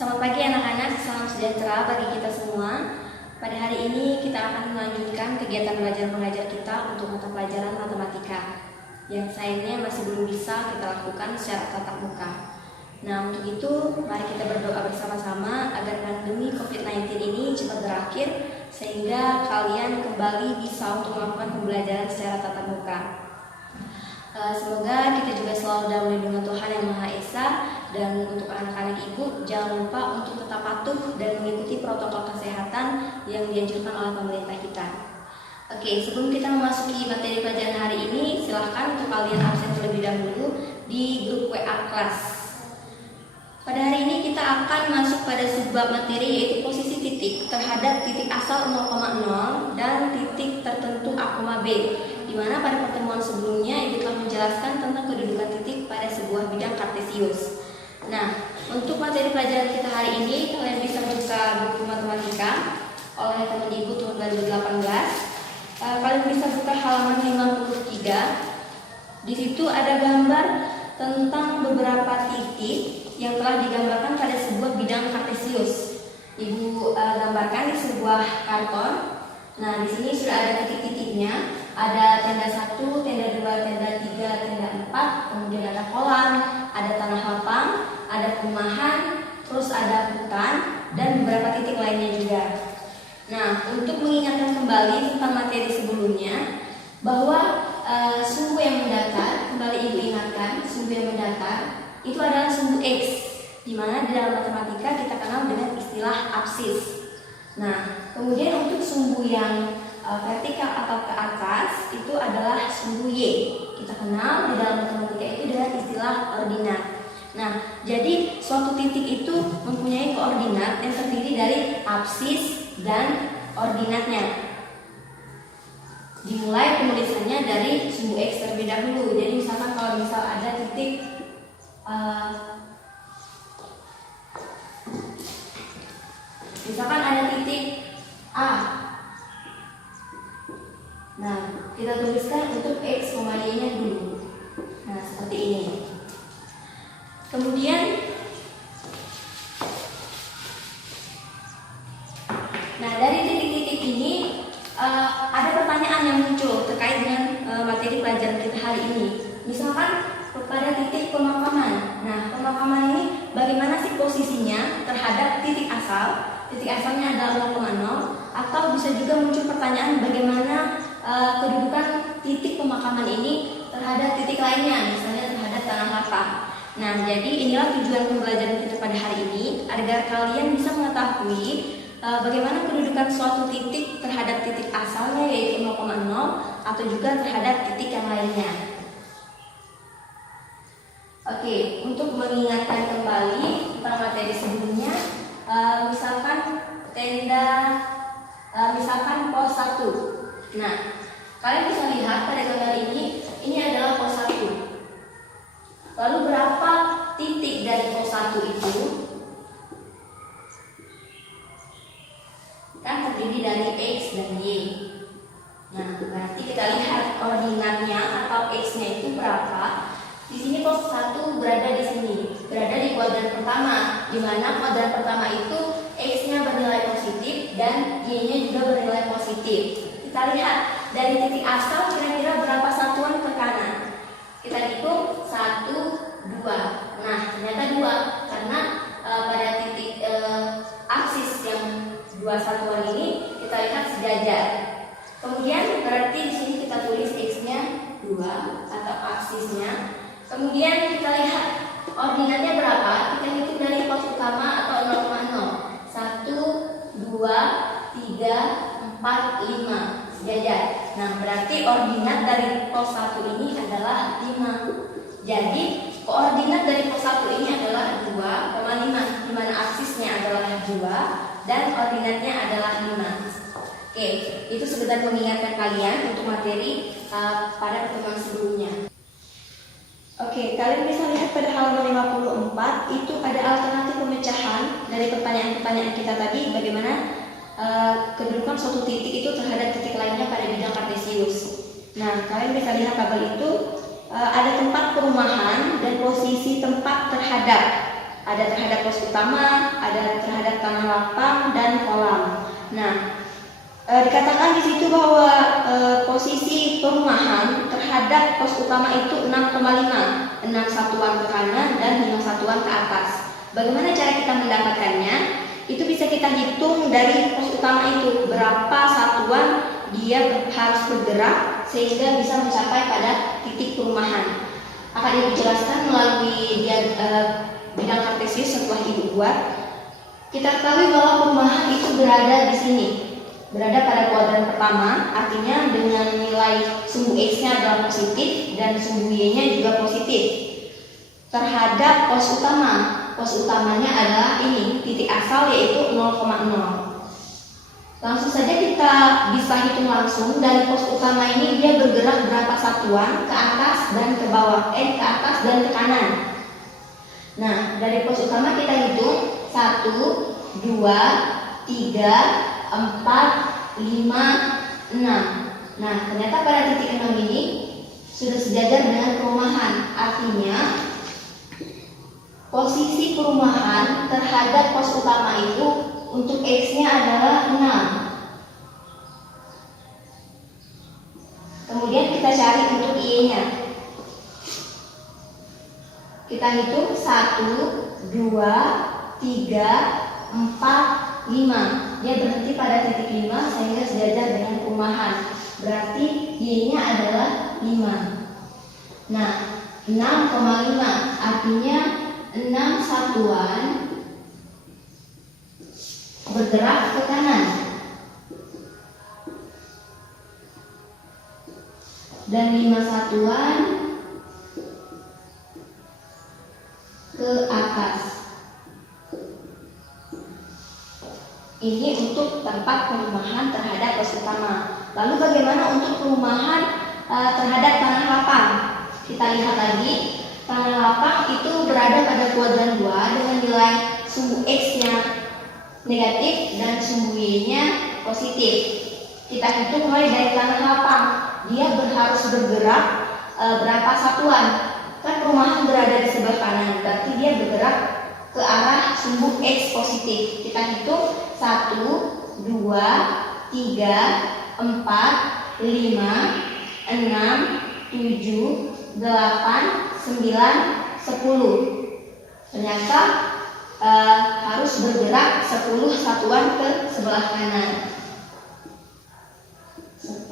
Selamat pagi anak-anak, salam sejahtera bagi kita semua. Pada hari ini kita akan melanjutkan kegiatan belajar mengajar kita untuk mata pelajaran matematika yang sayangnya masih belum bisa kita lakukan secara tatap muka. Nah, untuk itu mari kita berdoa bersama-sama agar pandemi COVID-19 ini cepat berakhir sehingga kalian kembali bisa untuk melakukan pembelajaran secara tatap muka. Semoga kita juga selalu dalam lindungan Tuhan Yang Maha Esa. Dan untuk anak-anak ibu, jangan lupa untuk tetap patuh dan mengikuti protokol kesehatan yang dianjurkan oleh pemerintah kita. Oke, sebelum kita memasuki materi pelajaran hari ini, silahkan untuk kalian absen terlebih dahulu di grup WA kelas. Pada hari ini kita akan masuk pada sebuah materi yaitu posisi titik terhadap titik asal 0,0 dan titik tertentu A, B, di mana pada pertemuan sebelumnya Ibu telah menjelaskan tentang kedudukan titik pada sebuah bidang kartesius. Nah, untuk materi pelajaran kita hari ini, kalian bisa buka buku matematika oleh teman Ibu tahun 2018. Kalian bisa buka halaman 53. Di situ ada gambar tentang beberapa titik yang telah digambarkan pada sebuah bidang kartesius. Ibu gambarkan di sebuah karton. Nah, di sini sudah ada titik-titiknya. Ada tenda 1, tenda 2, tenda 3, tenda 4, kemudian ada kolam, ada tanah lapang, ada perumahan, terus ada hutan, dan beberapa titik lainnya juga. Nah, untuk mengingatkan kembali tentang materi sebelumnya, bahwa sumbu yang mendatar, kembali Ibu ingatkan, sumbu yang mendatar itu adalah sumbu X, di mana di dalam matematika kita kenal dengan istilah absis. Nah, kemudian untuk sumbu yang vertikal atau ke atas itu adalah sumbu Y. Kita kenal di dalam matematika itu dengan istilah ordinat. Nah, jadi suatu titik itu mempunyai koordinat yang terdiri dari absis dan ordinatnya. Dimulai penulisannya dari sumbu X terlebih dahulu. Jadi misalkan kalau misal ada titik misalkan ada titik A. Nah, kita tuliskan untuk X, Y-nya dulu. Nah, seperti ini. Kemudian, nah dari titik-titik ini ada pertanyaan yang muncul terkait dengan materi pelajaran kita hari ini. Misalkan pada titik pemakaman. Nah, pemakaman ini bagaimana sih posisinya terhadap titik asal? Titik asalnya adalah 0,0. Atau bisa juga muncul pertanyaan bagaimana kedudukan titik pemakaman ini terhadap titik lainnya, misalnya terhadap tanah lapang. Nah, jadi inilah tujuan pembelajaran kita pada hari ini, agar kalian bisa mengetahui bagaimana kedudukan suatu titik terhadap titik asalnya yaitu 0,0 atau juga terhadap titik yang lainnya. Oke, untuk mengingatkan kembali tentang materi sebelumnya, misalkan tenda, misalkan pos 1. Nah, kalian bisa lihat pada gambar ini adalah pos 1. Lalu berapa titik dari pos 1 itu? Kan terdiri dari X dan Y. Nah, berarti kita lihat koordinatnya atau X-nya itu berapa. Di sini pos 1 berada di sini, berada di kuadran pertama, di mana kuadran pertama itu X-nya bernilai positif dan Y-nya juga bernilai positif. Kita lihat dari titik asal kira-kira berapa satuan ke kanan. Kita hitung 1, 2. Nah, ternyata 2 karena pada titik aksis yang 2 satuan ini kita lihat sejajar. Kemudian berarti di sini kita tulis X-nya 2 atau aksisnya. Kemudian kita lihat ordinatnya berapa. Kita hitung dari pos utama atau 0,0. 1, 2, 3, 4, 5 sejajar. Nah, berarti ordinat dari pos 1 ini adalah 5. Jadi, koordinat dari pos 1 ini adalah 2,5, di mana aksisnya adalah 2 dan ordinatnya adalah 5. Oke, itu sekedar mengingatkan kalian untuk materi pada pertemuan sebelumnya. Oke, kalian bisa lihat pada halaman 54 itu ada alternatif pemecahan dari pertanyaan-pertanyaan kita tadi, bagaimana kedudukan suatu titik itu terhadap titik lainnya pada bidang kartesius. Nah, kalian bisa lihat tabel itu ada tempat perumahan dan posisi tempat terhadap Ada terhadap pos utama, ada terhadap tanah lapang dan kolam. Nah, dikatakan di situ bahwa posisi perumahan terhadap pos utama itu 6,5, 6 satuan ke kanan dan 5 satuan ke atas. Bagaimana cara kita mendapatkannya? Itu bisa kita hitung dari pos utama itu berapa satuan dia harus bergerak sehingga bisa mencapai pada titik perumahan. Akan Ibu jelaskan melalui bidang kartesius setelah Ibu buat. Kita ketahui bahwa perumahan itu berada di sini, berada pada kuadran pertama, artinya dengan nilai sumbu X-nya adalah positif dan sumbu Y-nya juga positif. Terhadap pos utama, pos utamanya adalah ini, titik asal yaitu 0,0. Langsung saja kita bisa hitung langsung dari pos utama ini dia bergerak berapa satuan ke atas dan ke bawah, ke atas dan ke kanan. Nah, dari pos utama kita hitung 1, 2, 3, 4, 5, 6. Nah, ternyata pada titik 6 ini sudah sejajar dengan perumahan. Artinya posisi perumahan terhadap pos utama itu untuk X-nya adalah 6. Kemudian kita cari untuk Y-nya. Kita hitung 1, 2, 3, 4, 5. Dia berhenti pada titik 5 sehingga sejajar dengan perumahan. Berarti Y-nya adalah 5. Nah, 6,5 artinya 6 satuan bergerak ke kanan dan 5 satuan ke atas. Ini untuk tempat perumahan terhadap pos utama. Lalu bagaimana untuk perumahan terhadap tanah lapang? Kita lihat lagi, tanah lapang itu berada pada kuadran 2 dengan nilai sumbu X-nya negatif dan sumbu Y-nya positif. Kita hitung mulai dari tanah lapang, dia harus bergerak berapa satuan? Kan perumahan berada di sebelah kanan, berarti dia bergerak ke arah sumbu X positif. Kita hitung 1, 2, 3, 4, 5, 6, 7, 8, 9, 10. Ternyata harus bergerak 10 satuan ke sebelah kanan. 10.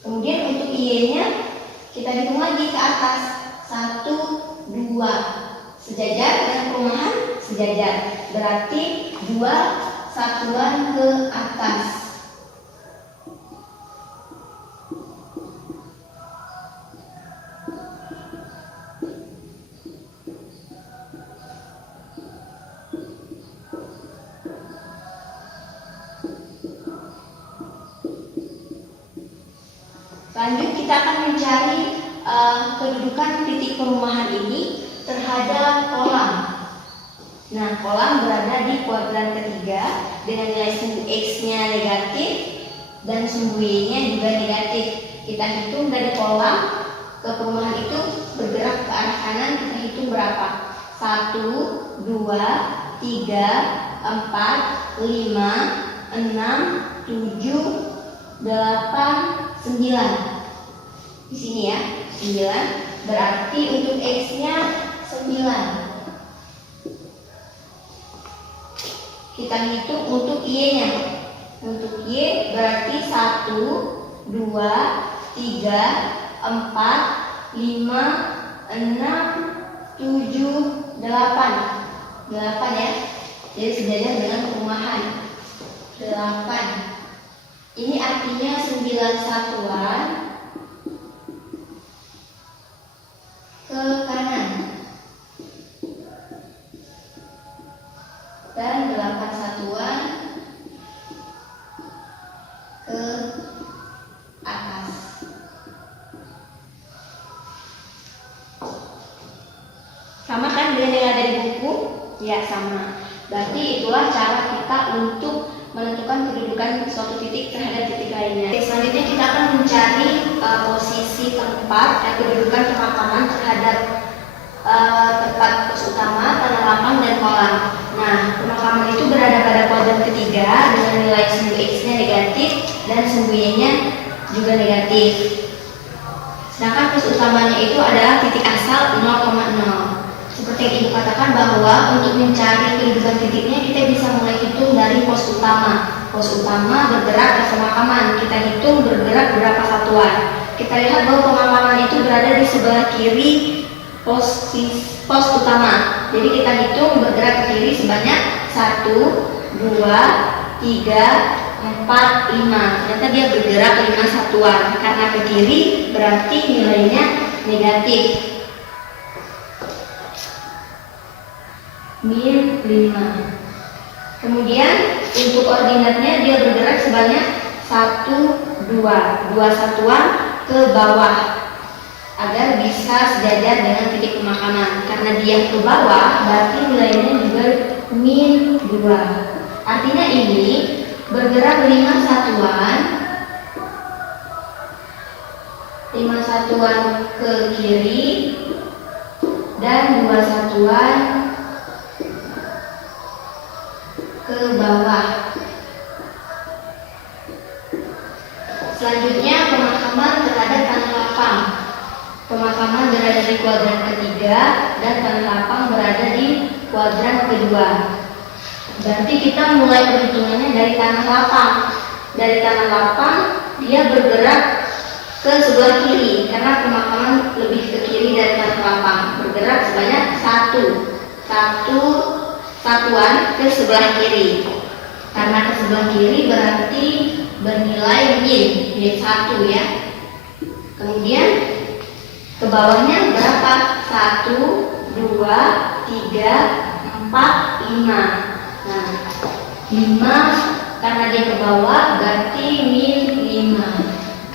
Kemudian untuk Y-nya kita hitung lagi ke atas. 1, 2. Sejajar dengan perumahan? Sejajar. Berarti 2 satuan ke atas. Lanjut kita akan mencari kedudukan titik perumahan ini terhadap kolam. Nah, kolam berada di kuadran ketiga dengan nilai sumbu X-nya negatif dan sumbu Y-nya juga negatif. Kita hitung dari kolam ke perumahan itu bergerak ke arah kanan, kita hitung berapa? 1, 2, 3, 4, 5, 6, 7, 8, 9. Di sini ya, 9. Berarti untuk X-nya 9. Kita hitung untuk Y-nya. Untuk Y berarti 1, 2, 3, 4, 5, 6, 7, 8. 8 ya. Jadi sejajar dengan perumahan. 8. Ini artinya 9 satuan ke kanan dan 8 satuan ke atas. Sama kan dengan yang ada di buku? Ya, sama. Berarti itulah cara kita untuk menentukan kedudukan suatu titik terhadap titik lainnya. Oke, selanjutnya kita akan mencari posisi tempat dan kedudukan pemakaman terhadap tempat pos utama, tanah lapang kuadran ketiga dengan nilai sumbu X-nya negatif dan sumbu Y-nya juga negatif. Sedangkan pos utamanya itu adalah titik asal 0,0. Seperti yang Ibu katakan bahwa untuk mencari kedudukan titiknya kita bisa mulai hitung dari pos utama. Pos utama bergerak ke pemakaman, kita hitung bergerak berapa satuan. Kita lihat bahwa pemakaman itu berada di sebelah kiri pos utama. Jadi kita hitung bergerak ke kiri sebanyak 1, 2, 3, 4, 5. Ternyata dia bergerak 5 satuan. Karena ke kiri berarti nilainya negatif. Min 5. Kemudian untuk koordinatnya dia bergerak sebanyak 1, 2 satuan ke bawah agar bisa sejajar dengan titik pemakaman. Karena dia ke bawah berarti nilainya juga min 2. Artinya ini bergerak 5 satuan ke kiri dan 2 satuan ke bawah. Selanjutnya pemakaman terhadap tanah lapang. Pemakaman berada di kuadran ketiga dan tanah lapang berada di kuadran kedua. Berarti kita mulai perhitungannya dari tanah lapang. Dari tanah lapang dia bergerak ke sebelah kiri karena pemakaman lebih ke kiri dari tanah lapang. Bergerak sebanyak 1 satuan ke sebelah kiri. Karena ke sebelah kiri berarti bernilai min 1 ya. Kemudian ke bawahnya berapa? 1, 2, 3, 4, 5. Nah, 5 karena dia ke bawah berarti min 5.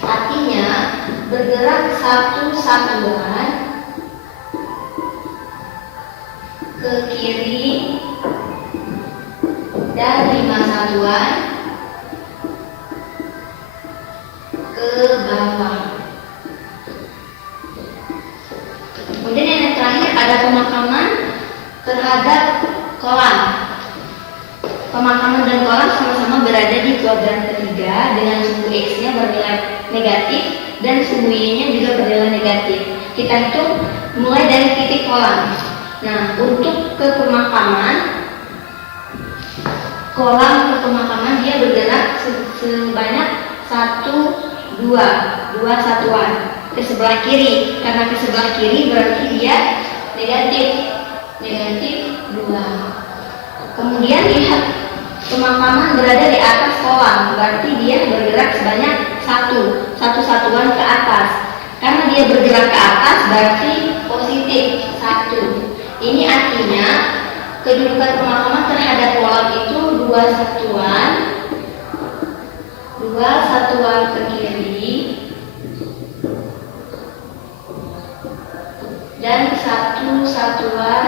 Artinya bergerak 1 satuan ke kiri dan 5 satuan ke bawah. Kemudian yang terakhir ada pemakaman terhadap kolam. Pemakaman dan kolam sama-sama berada di kuadran ketiga dengan sumbu X-nya bernilai negatif dan sumbu Y-nya juga bernilai negatif. Kita hitung mulai dari titik kolam. Nah, untuk ke pemakaman, kolam ke pemakaman dia bergerak sebanyak 1, 2 satuan ke sebelah kiri. Karena ke sebelah kiri berarti dia negatif 2. Kemudian lihat pemakaman berada di atas kolam, berarti dia bergerak sebanyak 1 satuan ke atas. Karena dia bergerak ke atas berarti positif 1. Ini artinya kedudukan pemakaman terhadap kolam itu 2 satuan ke kiri dan 1 satuan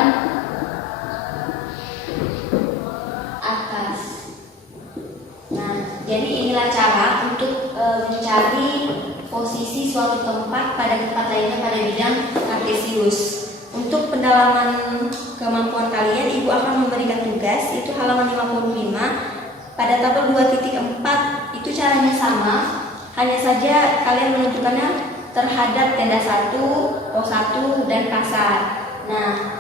atas. Nah, jadi inilah cara untuk mencari posisi suatu tempat pada tempat lainnya pada bidang kartesius. Untuk pendalaman kemampuan kalian, Ibu akan memberikan tugas, itu halaman 55. Pada tabel 2.4 itu caranya sama, hanya saja kalian menentukannya terhadap tenda 1, pos 1, dan kasar. Nah,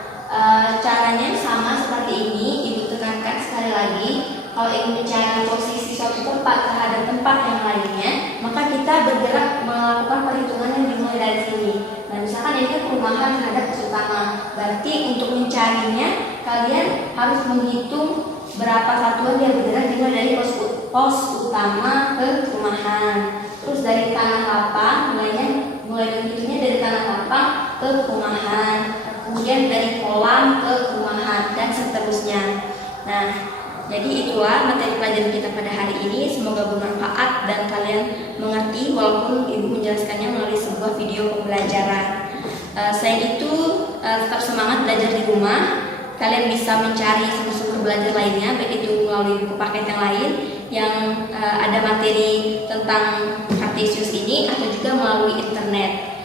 caranya sama seperti ini. Ibu tekankan sekali lagi, kalau ingin mencari posisi suatu tempat terhadap tempat yang lainnya, maka kita bergerak melakukan perhitungan yang dimulai dari sini. Nah, misalkan ini perumahan terhadap pos utama, berarti untuk mencarinya kalian harus menghitung berapa satuan dia bergerak dimulai dari pos utama ke perumahan. Terus dari tanah lapang, mulai menghitungnya dari tanah lapang ke perumahan. Kemudian dari kolam ke perumahan dan seterusnya. Nah, jadi itulah materi pelajaran kita pada hari ini. Semoga bermanfaat dan kalian mengerti walaupun Ibu menjelaskannya melalui sebuah video pembelajaran. Selain itu, tetap semangat belajar di rumah. Kalian bisa mencari sumber-sumber belajar lainnya, baik itu melalui buku paket yang lain yang ada materi tentang kartesius ini atau juga melalui internet.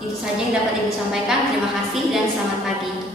Itu saja yang dapat Ibu sampaikan. Terima kasih dan selamat pagi.